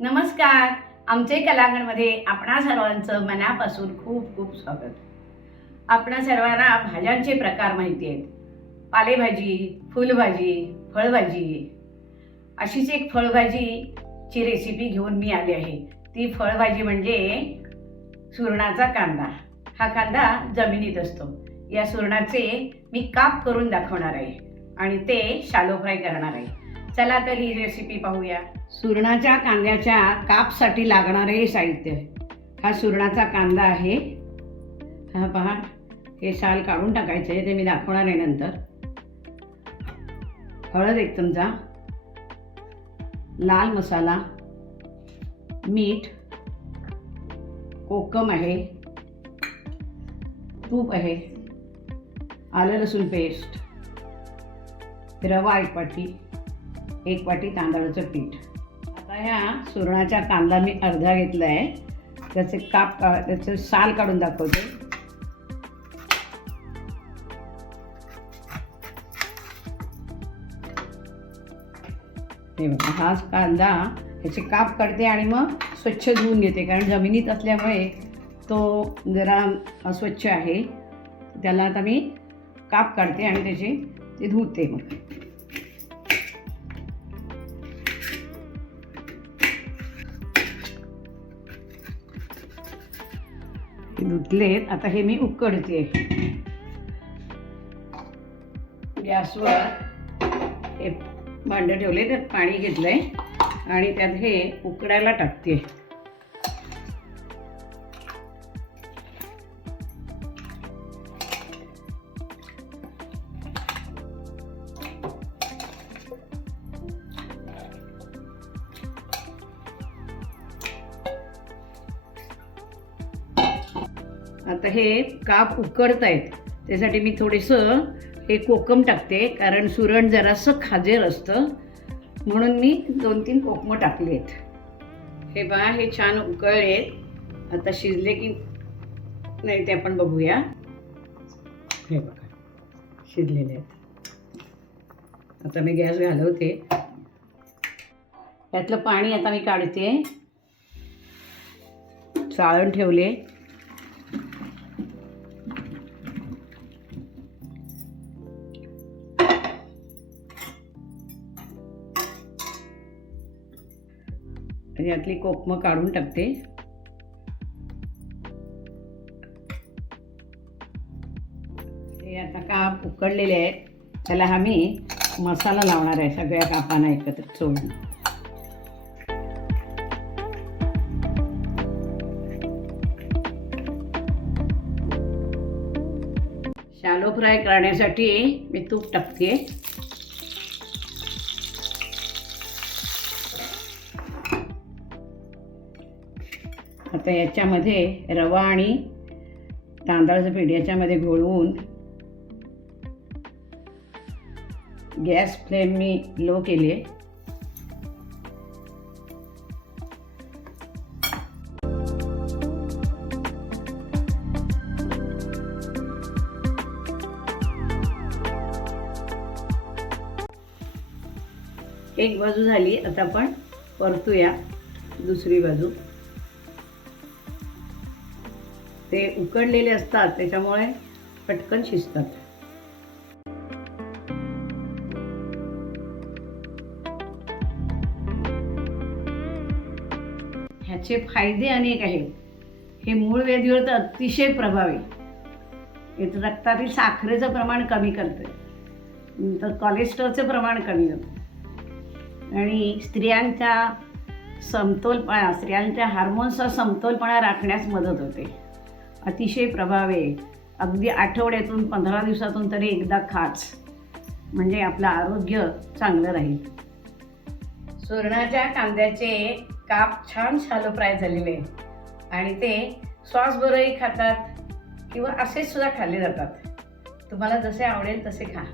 नमस्कार. आमचे कलांगणमध्ये आपणा सर्वांचं मनापासून खूप खूप स्वागत. आपणा सर्वांना भाज्यांचे प्रकार माहिती आहेत. पालेभाजी, फुलभाजी, फळभाजी. अशीच एक फळभाजीची रेसिपी घेऊन मी आली आहे. ती फळभाजी म्हणजे सुरणाचा कांदा. हा कांदा जमिनीत असतो. या सुरणाचे मी काप करून दाखवणार आहे आणि ते शॅलो फ्राय करणार आहे. चला तर ही रेसिपी पाहूया. सुरणाच्या कांद्याच्या कापसाठी लागणारे साहित्य. हा सुरणाचा कांदा आहे. हा पहा, हे साल काढून टाकायचे आहे, ते मी दाखवणार आहे नंतर. हळद 1 चमचा, लाल मसाला, मीठ, कोकम आहे, तूप आहे, आलं लसूण पेस्ट, रवा 1 वाटी, 1 वाटी तांदळाचं पीठ. आता ह्या सुरणाचा कांदा मी अर्धा घेतला आहे. त्याचे त्याचं साल काढून दाखवते. हे बघा, हा कांदा त्याचे काप काढते आणि मग स्वच्छ धुवून घेते, कारण जमिनीत असल्यामुळे तो जरा अस्वच्छ आहे. त्याला आता मी काप काढते आणि त्याचे ते धुते. मग धुतलेत. आता हे मी उकडते. गॅसवर हे भांडं ठेवले, त्यात पाणी घेतलंय आणि त्यात हे उकडायला टाकते. आता हे काप उकडत आहेत, त्यासाठी मी थोडंसं हे कोकम टाकते, कारण सुरण जरासं खाजेर असतं म्हणून मी 2-3 कोकमं टाकली आहेत. हे पहा, हे छान उकळलेत. आता शिजले की नाही ते आपण बघूया. हे बघा, शिजलेले आहेत. आता मी गॅस घालवते. यातलं पाणी आता मी काढते. चाळण ठेवले. यातली कोकमं काढून टाकते. हे आता काप उकडलेले आहेत. त्याला हा मी मसाला लावणार आहे, सगळ्या कापांना एकत्र चोळून. शॅलो फ्राय करण्यासाठी मी तूप टाकते. आता याच्यामध्ये रवा आणि तांदळाचं पीठ याच्यामध्ये घोळवून गॅस फ्लेम मी लो केली आहे. एक बाजू झाली, आता आपण परतूया दुसरी बाजू. ते उकडलेले असतात त्याच्यामुळे पटकन शिजतात. ह्याचे फायदे अनेक आहेत. हे मूळ व्याधीवर तर अतिशय प्रभावी. हे रक्तातील साखरेचं प्रमाण कमी करते, तर कोलेस्ट्रॉलचं प्रमाण कमी होतं आणि स्त्रियांच्या हार्मोन्सचा समतोलपणा राखण्यास मदत होते. अतिशय प्रभावी आहे. अगदी आठवड्यातून 15 दिवसातून तरी एकदा खाच, म्हणजे आपलं आरोग्य चांगलं राहील. सुरणाच्या कांद्याचे काप छान शॅलो फ्राय झालेले आणि ते सॉसबरोबरही खातात किंवा असेच सुद्धा खाल्ले जातात. तुम्हाला जसे आवडेल तसे खा.